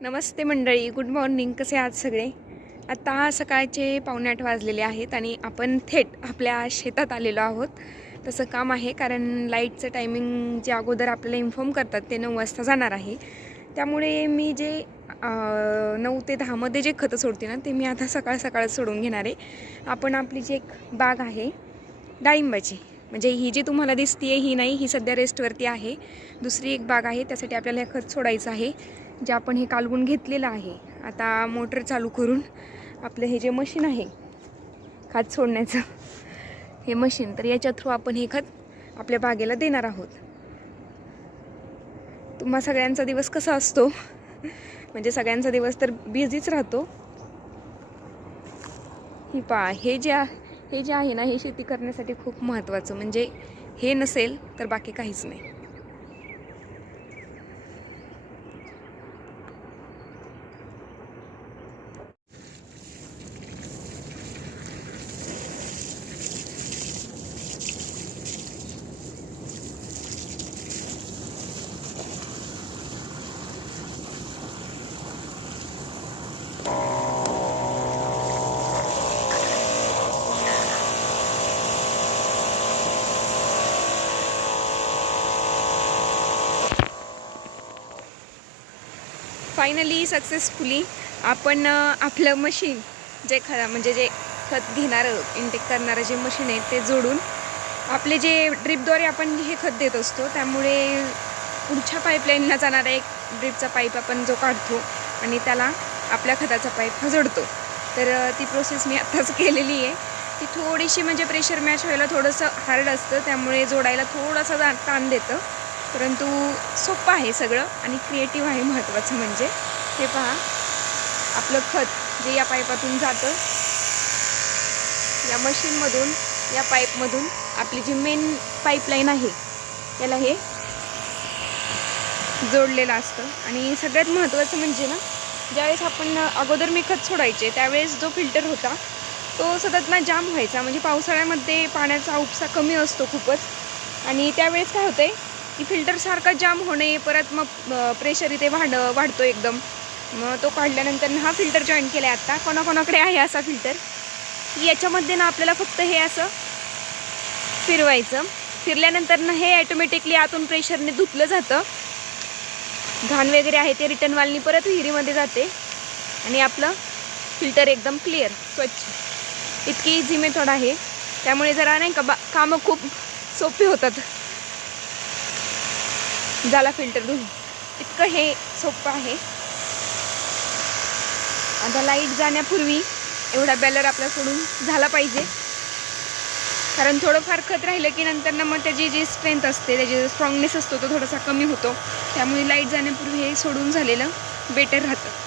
नमस्ते मंडळी, good morning. कसे आहात सगळे? आता सकाळचे 7:45 वाजलेले आहेत आणि आपण थेट आपल्या शेतात आलेलो आहोत. तसं काम आहे कारण लाईटचं टायमिंग जे अगोदर आपल्याला इन्फॉर्म करतात ते 9 वाजता जाणार आहे. त्यामुळे मी जे 9 ते 10मध्ये जे खतं सोडते ना ते मी आता सकाळ सकाळच सोडून घेणार आहे. आपण आपली जी एक बाग आहे डाळिंबाची, म्हणजे ही जी तुम्हाला दिसते ही नाही, ही सध्या रेस्टवरती आहे. दुसरी एक बाग आहे, त्यासाठी आपल्याला हे खत सोडायचं आहे जे आपण हे कालवून घेतलेलं आहे. आता मोटर चालू करून आपलं हे जे मशीन आहे खत सोडण्याचं, हे मशीन, तर याच्या थ्रू आपण हे खत आपल्या बागेला देणार आहोत. तुम्हा सगळ्यांचा दिवस कसा असतो? म्हणजे सगळ्यांचा दिवस तर बिझीच राहतो. ही पहा, हे जे आहे ना, हे शेती करण्यासाठी खूप महत्त्वाचं, म्हणजे हे नसेल तर बाकी काहीच नाही. फायनली सक्सेसफुली आपण आपलं मशीन जे म्हणजे जे खत घेणारं, इनटेक करणारं जे मशीन आहे ते जोडून आपले जे ड्रिपद्वारे आपण हे खत देत असतो, त्यामुळे पुढच्या पाईपलाईनला जाणारा एक ड्रिपचा पाईप आपण जो काढतो आणि त्याला आपल्या खताचा पाईप जोडतो. तर ती प्रोसेस मी आत्ताच केलेली आहे. ती थोडीशी म्हणजे प्रेशर मॅच व्हायला थोडंसं हार्ड असतं, त्यामुळे जोडायला थोडासा ताण देतं, परंतु सोपं आहे सगळं आणि क्रिएटिव्ह आहे. महत्त्वाचं म्हणजे हे पहा, आपलं खत जे या पाईपातून जातं, या मशीनमधून, या पाईपमधून आपली जी मेन पाईपलाईन आहे त्याला हे जोडलेलं असतं. आणि सगळ्यात महत्त्वाचं म्हणजे ना, ज्यावेळेस आपण अगोदर मी खत सोडायचे त्यावेळेस जो फिल्टर होता तो सतत ना जाम व्हायचा. म्हणजे पावसाळ्यामध्ये पाण्याचा उपसा कमी असतो खूपच, आणि त्यावेळेस काय होतंय की फिल्टर सारखा जाम होणे, परत मग प्रेशर इथे वाढतो एकदम. मग तो काढल्यानंतर हा फिल्टर जॉईन केला आहे आत्ता. कोणाकोणाकडे आहे असा फिल्टर, याच्यामध्ये ना आपल्याला फक्त हे असं फिरवायचं. फिरल्यानंतर ना हे ॲटोमॅटिकली आतून प्रेशरने धुतलं जातं. घाण वगैरे आहे ते रिटर्न वालनी परत विहिरीमध्ये जाते आणि आपलं फिल्टर एकदम क्लिअर, स्वच्छ. इतकी इझी मेथड आहे, त्यामुळे जरा नाही का कामं खूप सोपी होतात. झाला फिल्टर धुवून, इतकं हे सोपं आहे. आता लाईट जाण्यापूर्वी एवढा बॅलर आपला सोडून झाला पाहिजे, कारण थोडंफार खत राहिलं की नंतर ना मग त्याची जी स्ट्रेंथ असते, त्याची स्ट्रॉंगनेस असतो तो थोडासा कमी होतो. त्यामुळे लाईट जाण्यापूर्वी हे सोडून झालेलं बेटर राहतं.